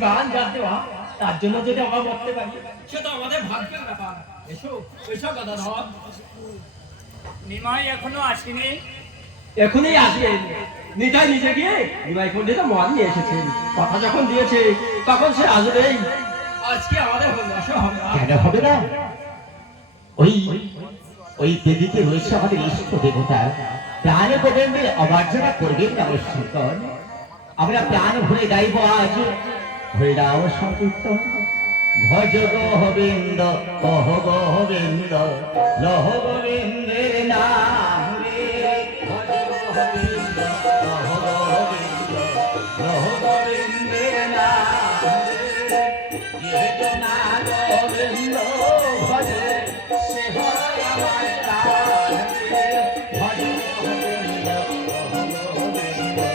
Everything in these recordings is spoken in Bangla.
প্রাণ যাতে তার জন্য যদি আমরা মরতে পারি সেটা আমাদের ভাগ্যের ব্যাপার। এসো এসো গদাধর। নিমাই এখনো আসেনি? এখনই আসবে। নিতাই নিজে গিয়ে নিমাই পণ্ডিত মন নিয়ে এসেছেন। কথা যখন দিয়েছে তখন সে আসবেই। আজকে আমাদের কেন হবে না? ওই দেবীতে রয়েছে আমাদের ইষ্ট দেবতা। প্রাণ গোবিন্দের অমার্জনা করবেন না শঙ্কর। আমরা প্রাণ ভরে গাইব আজ হরিনাম সংকীর্তন। ভজ গোবিন্দ কহ গোবিন্দ লহ গোবিন্দের নাম রে। ভজ গোবিন্দ কহ গোবিন্দ লহ গোবিন্দের নাম রে। যে না গোবিন্দ ভজে সে হয় আমার প্রাণ রে। ভজ গোবিন্দ কহ গোবিন্দ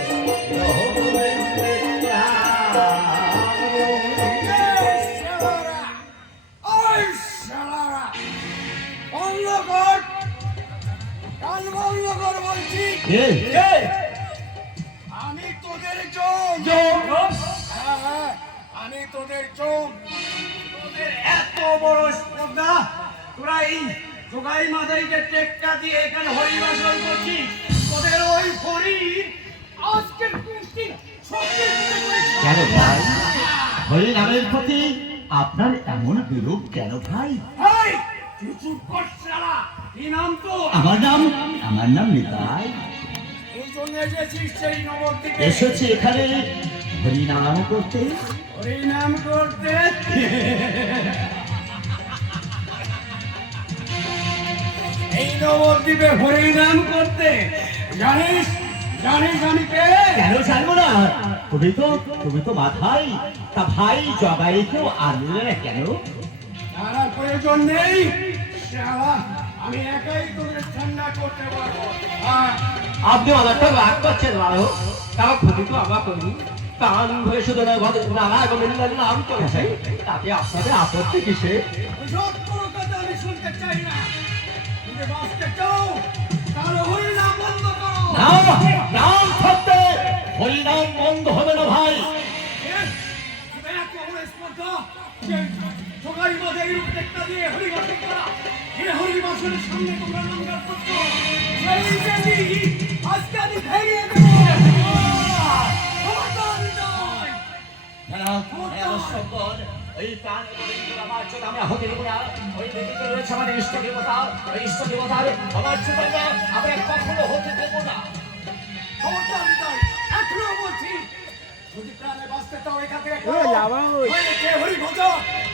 লহ গোবিন্দের নাম রে। আমি তোদের জম, আমি তোদের জম। তোদের এত বড় স্পর্ধা, তোরা এই জোগাই মাদাইকে টেক্কা দিয়ে এখানে হরিবাসন করছিস। তোদের ওই হরি আজকের কেন ভাই? হরি নামের প্রতি আপনার এমন বিরূপ কেন ভাই? আমার নাম নিতাই। এসেছি এখানে হরিনাম করতে। হরিনাম করতে? এই নবদ্বীপে হরিনাম করতে জানিস? জানিস আমি কে? কেন জানবো না? তুমি তো মাথাই। তা ভাই জগাই কেউ আনলে না কেন? তার প্রয়োজন নেই। আমি একাই তোদের ঠান্ডা করতে পারবো। আপনি অনেকটা রাগ করছেন বারো। তার ক্ষতি তো আমরা করি। প্রাণ ভরে শুধু নানা গোবিন্দের নাম চলেছে, তাতে আপনাদের আপত্তি কিসে? আমি শুনতে চাই না। তুমি বাঁচতে চাও তাহলে হরিনাম বন্ধ করো। নাম থাকতে হরিনাম বন্ধ হবে না ভাই। সবাই মাঝে এই রূপটা দিয়ে হরিবাসন করা, এই হরিবাসনের সামনে তোমরা নমস্কার করছো। আজকে আমি ভেঙে দেবো। ওই প্রাণ আমার জন্য আমরা হতে দেবো না। ওই দেবীতে রয়েছে আমাদের ইষ্ট দেবতা। ওই ইষ্ট দেবতার আমার জন্য আমরা কখনো হতে দেবো না। খবরদার হৃদয়, এখনো বলছি, যদি প্রাণে বাঁচতে চাও এখান থেকে হরি ভজ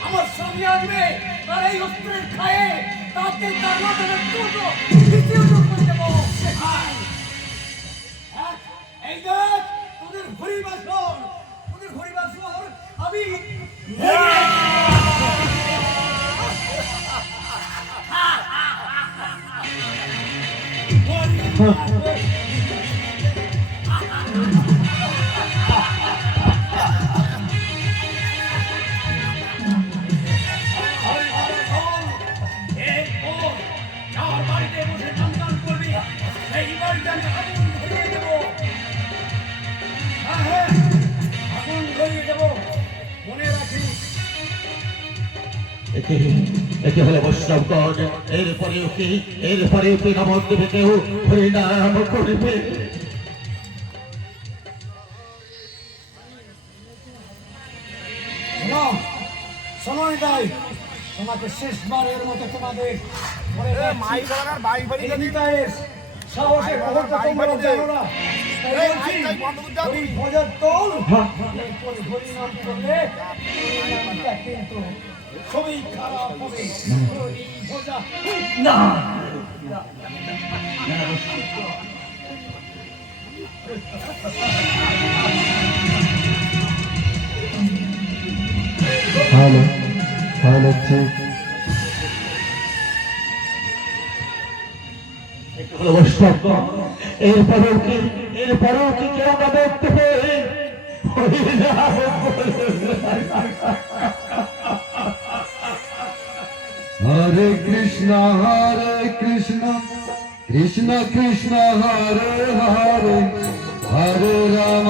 আমার সামনে আসবে। তার এই অস্ত্রের খায়ে তাকে তার মাথায় দুটো দ্বিতীয় করে দেবো। এই দেখ তোদের হরিবাসন, তোদের হরিবাসন আমি একে হলো বৈষ্ণবগণ। এরপরে ওকে নবদ্বীপে কেউ হরিনাম করবে। সময় দেয় তোমাকে শেষবারের মতো তোমাদের সাহসের খবরটা তোমরা জানো না। ভজার তোল হরিনাম করলে কিন্তু খুবই খারাপ হবে। না হলো নমস্কার মা। এরপরেও কি কেউ আমাদের থেকে হরে কৃষ্ণ কৃষ্ণ কৃষ্ণ হরে হরে হরে রাম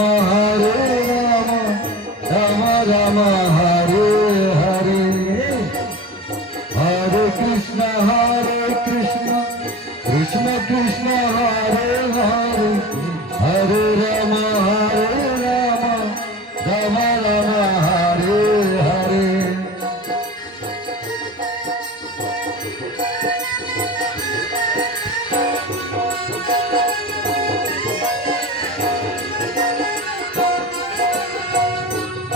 রাম রাম হরে হরে হরে কৃষ্ণ কৃষ্ণ কৃষ্ণ হরে হরে হরে রাম রাম রাম হরে হরে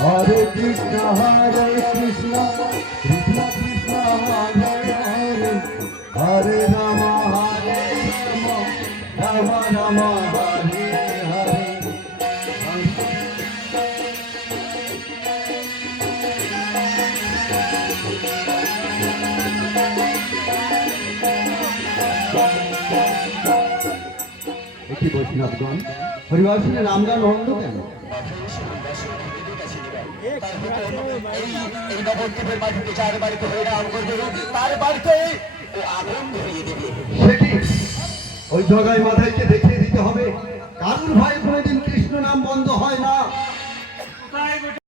Hare Krishna, কৃষ্ণ কৃষ্ণ হরে হরে হরে রাম রাম রাম হরে হরে একটি বৈষ্ণবগণ হরিবার শুনে রামগান বন্ধ কেন? এই নবদ্বীপের মাটিতে যার বাড়িতে হরিনাম করবে তার বাড়িতে আগুন ধরিয়ে দেবে। সেটি ওই জগাই মাথাইকে দেখে